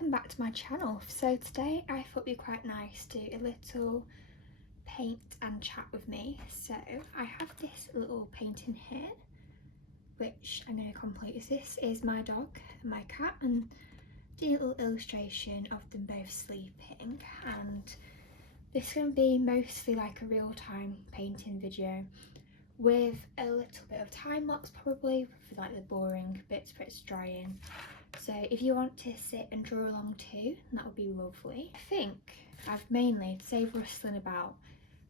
welcome back to my channel. So today I thought it'd be quite nice to do a little paint and chat with me. So I have this little painting here which I'm going to complete. This is my dog and my cat, and do a little illustration of them both sleeping, and this is going to be mostly like a real-time painting video with a little bit of time lapse probably for like the boring bits where it's drying. So if you want to sit and draw along too, that would be lovely. I think I've mainly, to save rustling about,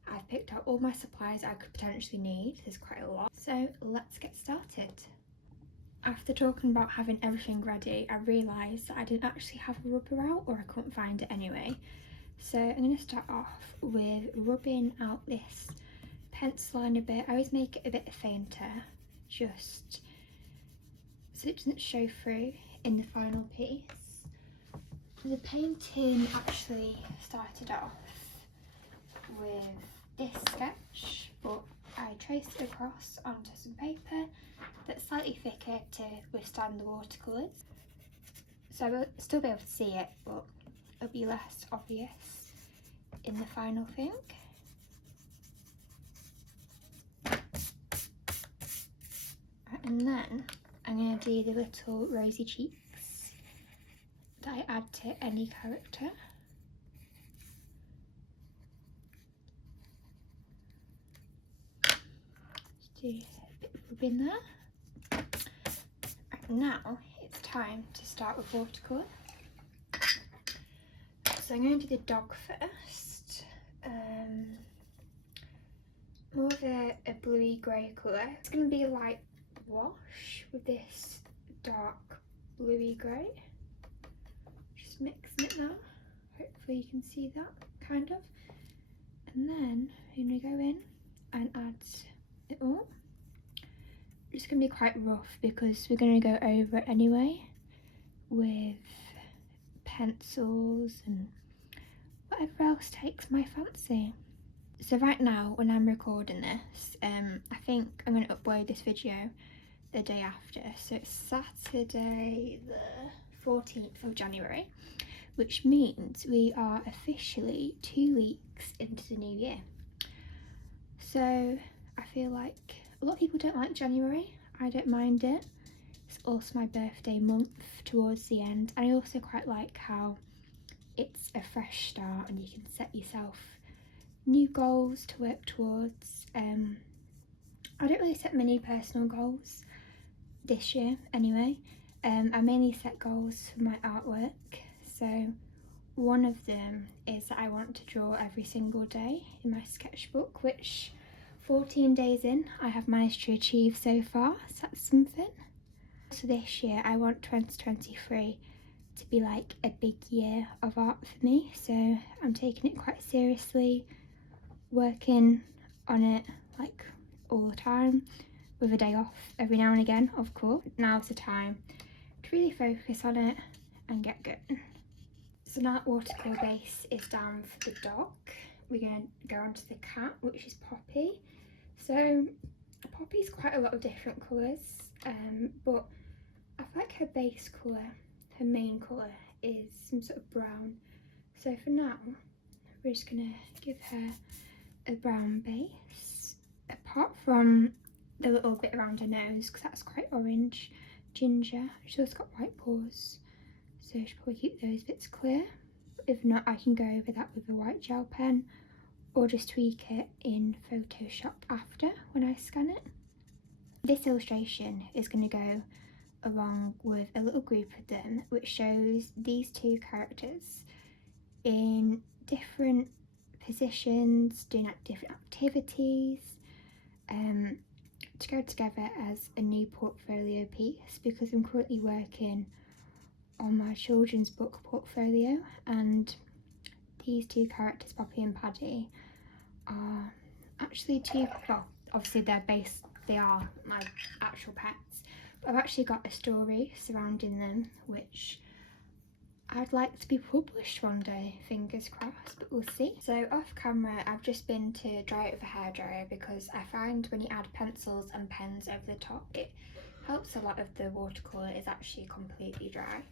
I've picked out all my supplies I could potentially need. There's quite a lot. So let's get started. After talking about having everything ready, I realised that I didn't actually have a rubber out, or I couldn't find it anyway. So I'm going to start off with rubbing out this pencil line a bit. I always make it a bit fainter, just so it doesn't show through in the final piece. The painting actually started off with this sketch, but I traced it across onto some paper that's slightly thicker to withstand the watercolours. So I will still be able to see it, but it'll be less obvious in the final thing. And then I'm going to do the little rosy cheeks that I add to any character. Just do a bit of rubbing there. Right, now it's time to start with watercolour. So I'm going to do the dog first. More of a bluey grey colour. It's going to be a light wash with this dark bluey grey. Just mixing it now. Hopefully you can see that, kind of. And then I'm going to go in and add it all. It's going to be quite rough because we're going to go over it anyway with pencils and whatever else takes my fancy. So right now, when I'm recording this, I think I'm going to upload this video the day after. So it's Saturday the 14th of January, which means we are officially 2 weeks into the new year. So I feel like a lot of people don't like January. I don't mind it. It's also my birthday month towards the end, and I also quite like how it's a fresh start and you can set yourself new goals to work towards. I don't really set many personal goals this year anyway. I mainly set goals for my artwork. So one of them is that I want to draw every single day in my sketchbook, which 14 days in I have managed to achieve so far, so that's something. So this year I want 2023 to be like a big year of art for me, so I'm taking it quite seriously, working on it like all the time with a day off every now and again, of course. Now's the time to really focus on it and get going. So now that watercolour base is down for the dog, we're going to go on to the cat, which is Poppy. So Poppy's quite a lot of different colours, but I feel like her base colour, her main colour, is some sort of brown. So for now, we're just going to give her a brown base, apart from the little bit around her nose, because that's quite orange, ginger. She's also got white paws, so I should probably keep those bits clear. If not, I can go over that with a white gel pen, or just tweak it in Photoshop after when I scan it. This illustration is going to go along with a little group of them, which shows these two characters in different positions, doing like different activities, to go together as a new portfolio piece, because I'm currently working on my children's book portfolio, and these two characters, Poppy and Paddy, are actually two, well, obviously they are my actual pets, but I've actually got a story surrounding them which I'd like to be published one day, fingers crossed, but we'll see. So off camera, I've just been to dry it with a hairdryer, because I find when you add pencils and pens over the top, it helps a lot of the watercolour is actually completely dry.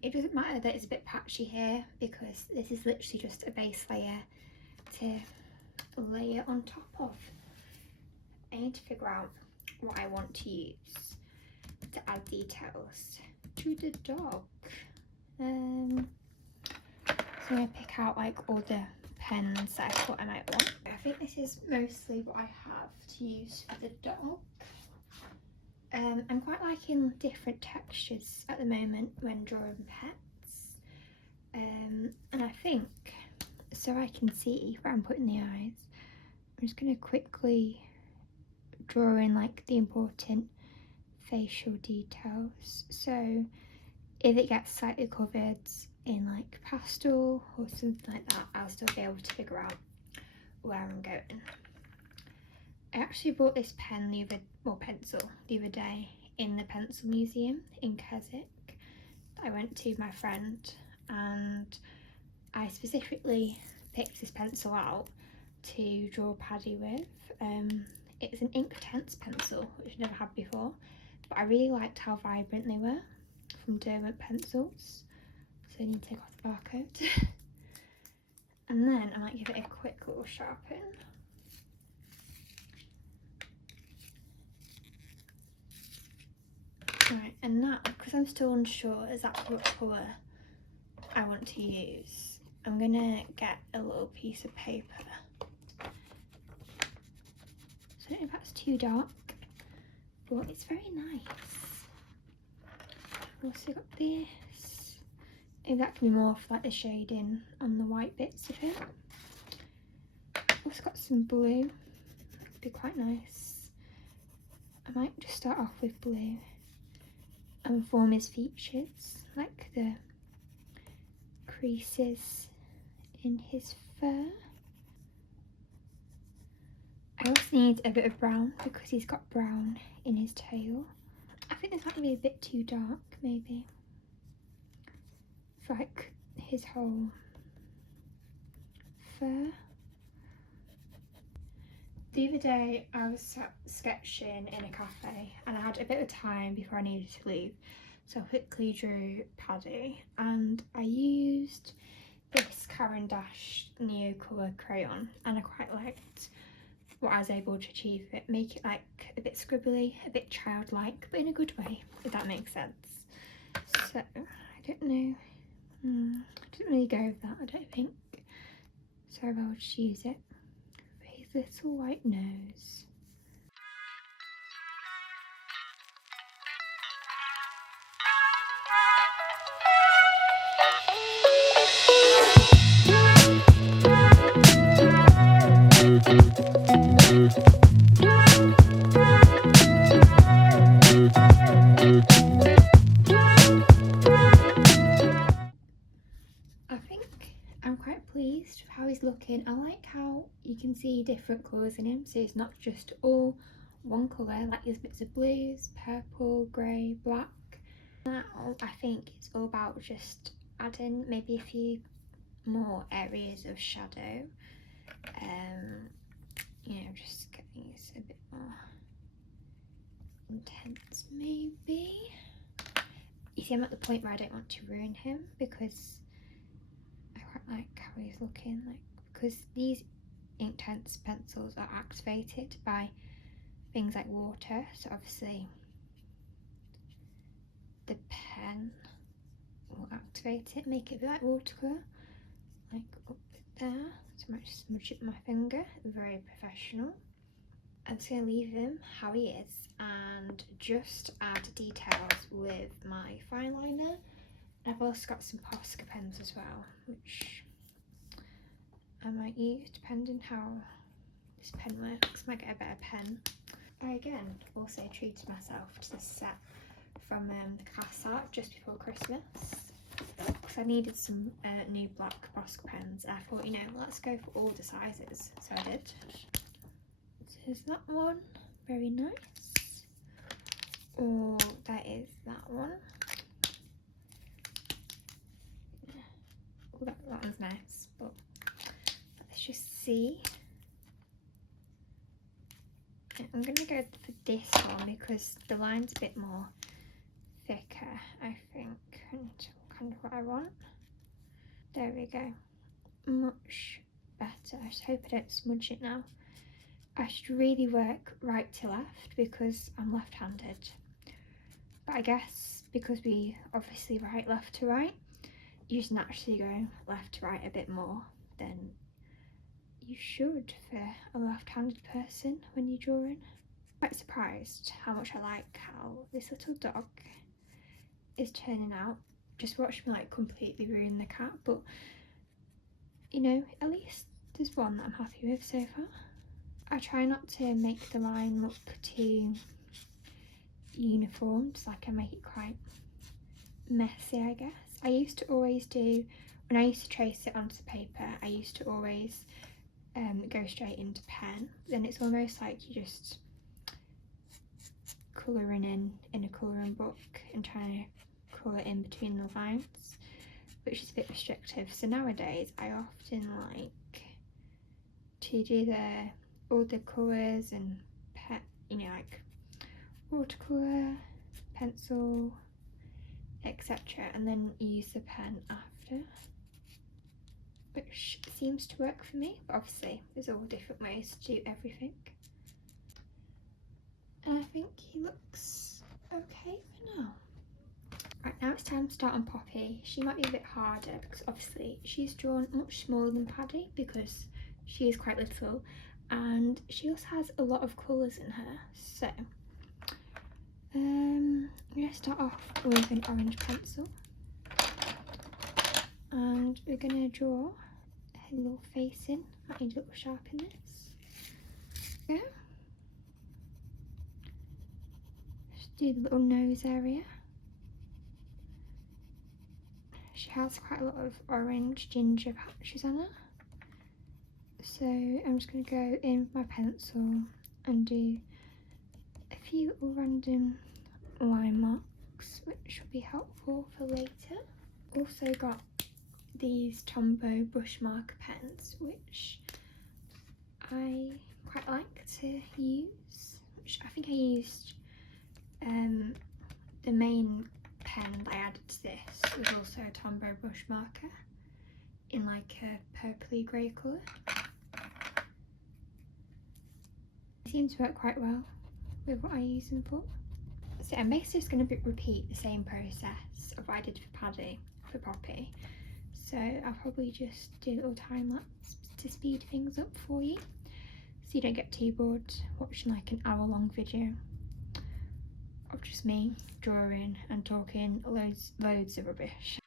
It doesn't matter that it's a bit patchy here because this is literally just a base layer to layer on top of. I need to figure out what I want to use to add details to the dog. So I'm gonna pick out like all the pens that I thought I might want. I think this is mostly what I have to use for the dog. I'm quite liking different textures at the moment when drawing pets. And I think, so I can see where I'm putting the eyes, I'm just going to quickly draw in like the important facial details. So if it gets slightly covered in like pastel or something like that, I'll still be able to figure out where I'm going. I actually bought this pen pencil the other day in the pencil museum in Keswick that I went to with my friend, and I specifically picked this pencil out to draw Paddy with. It's an Inktense pencil, which I've never had before, but I really liked how vibrant they were from Derwent Pencils. So I need to take off the barcode. And then I might give it a quick little sharpen. Right, and now, because I'm still unsure exactly what colour I want to use, I'm gonna get a little piece of paper. So I don't know if that's too dark, but it's very nice. I've also got this. Maybe that can be more for like the shading on the white bits of it. I've also got some blue, it'd be quite nice. I might just start off with blue and form his features, like the creases in his fur. I also need a bit of brown because he's got brown in his tail. I think this might be a bit too dark, maybe, for like his whole fur. The other day I was sketching in a cafe and I had a bit of time before I needed to leave, so I quickly drew Paddy, and I used this Caran d'Ache Neo Colour crayon, and I quite liked what I was able to achieve with it. Make it like a bit scribbly, a bit childlike, but in a good way, if that makes sense. So I don't know, I didn't really go with that, I don't think, so I'll just use it for his little white nose. I'm quite pleased with how he's looking. I like how you can see different colours in him, so it's not just all one colour, like there's bits of blues, purple, grey, black. Now I think it's all about just adding maybe a few more areas of shadow, you know, just getting this a bit more intense maybe. You see, I'm at the point where I don't want to ruin him because I quite like how he's looking, like, because these Inktense pencils are activated by things like water, so obviously the pen will activate it, make it like watercolour, like up there. So I might just smudge it with my finger, very professional. I'm just going to leave him how he is and just add details with my fine liner. I've also got some Posca pens as well, which I might use depending how this pen works. Might get a better pen. I again also treated myself to this set from the Cassart just before Christmas because I needed some new black Posca pens. I thought, you know, let's go for all the sizes, so I did. So there's that one, very nice. Oh, that is that one. Oh, that one's nice, but let's just see. I'm going to go for this one because the line's a bit more thicker, I think. and kind of what I want. There we go. Much better. I just hope I don't smudge it now. I should really work right to left because I'm left-handed. But I guess because we obviously write left to right, you just naturally go left to right a bit more than you should for a left-handed person when you're drawing. Quite surprised how much I like how this little dog is turning out. Just watched me like completely ruin the cat, but you know, at least there's one that I'm happy with so far. I try not to make the line look too uniform, just like I make it quite messy, I guess. I used to always do, when I used to trace it onto paper, I used to always go straight into pen. Then it's almost like you're just colouring in a colouring book and trying to colour in between the lines, which is a bit restrictive. So nowadays I often like to do all the colours and you know, like watercolour, pencil, etc., and then use the pen after, which seems to work for me. But obviously there's all different ways to do everything, and I think he looks okay for now. Right, now it's time to start on Poppy. She might be a bit harder because obviously she's drawn much smaller than Paddy because she is quite little, and she also has a lot of colours in her. So I'm going to start off with an orange pencil, and we're going to draw her little face in. I need a little sharpen this. Yeah. Just do the little nose area. She has quite a lot of orange ginger patches on her. So I'm just going to go in with my pencil and do a few little random line marks, which will be helpful for later. Also got these Tombow brush marker pens, which I quite like to use, which I think I used the main pen that I added to this was also a Tombow brush marker in like a purpley grey colour. It seems to work quite well with what I use them for. So I'm basically just going to repeat the same process of what I did for Paddy, for Poppy. So I'll probably just do a little time lapse to speed things up for you, so you don't get too bored watching like an hour-long video of just me drawing and talking loads of rubbish.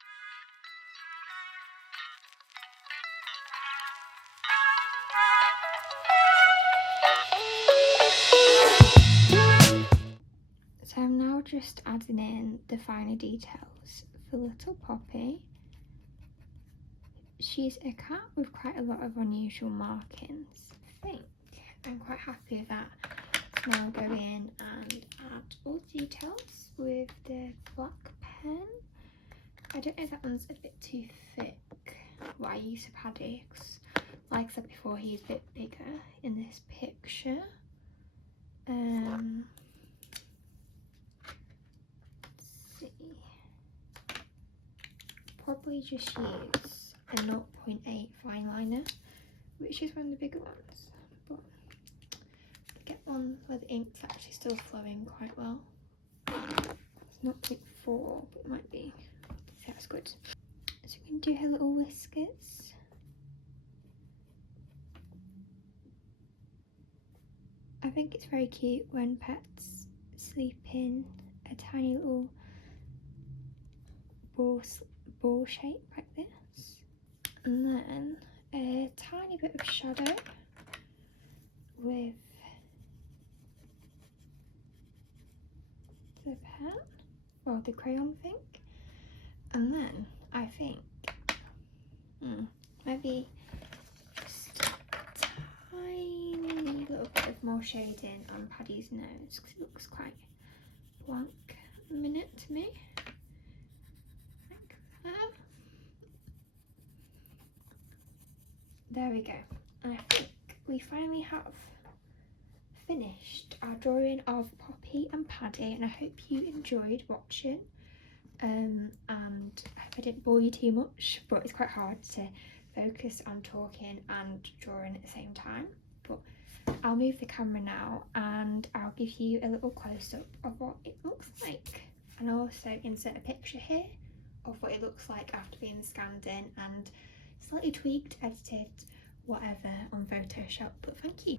So I'm now just adding in the finer details for little Poppy. She's a cat with quite a lot of unusual markings. I think I'm quite happy with that. So now I'll go in and add all the details with the black pen. I don't know if that one's a bit too thick, what I use for Paddy, because like I said before, he's a bit bigger in this picture. Let's see. Probably just use a 0.8 fine liner, which is one of the bigger ones, but get one where the ink's actually still flowing quite well. It's 0.4, but it might be. So that's good. So we can do her little whiskers. I think it's very cute when pets sleep in a tiny little ball shape like this, and then a tiny bit of shadow with the pen, or the crayon thing, and then I think maybe just a tiny little bit of more shading on Paddy's nose because it looks quite blank at the minute to me. Like that. There we go. And I think we finally have finished our drawing of Poppy and Paddy, and I hope you enjoyed watching. and I hope I didn't bore you too much, but it's quite hard to focus on talking and drawing at the same time. But I'll move the camera now and I'll give you a little close-up of what it looks like, and I'll also insert a picture here of what it looks like after being scanned in and slightly tweaked, edited, whatever on Photoshop. But thank you.